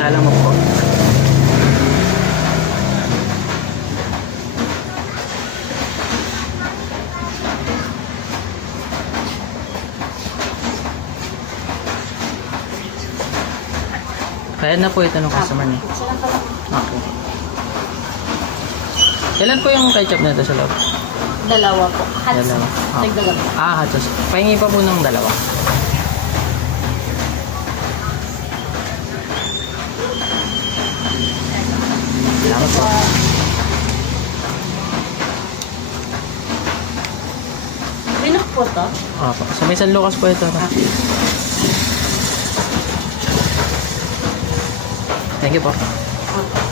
Lalang mo po. Kaya na po ito ng customer niya. Okay. Ilan po yung ketchup na ito sa loob? Dalawa po. Hot Dalawa. sauce. Ah. Dagdagan po. Hot sauce. Pahingi pa po ng dalawa. Salamat po. Winok po to. Opo. Sa may San Lucas po ito. Thank you po. Okay.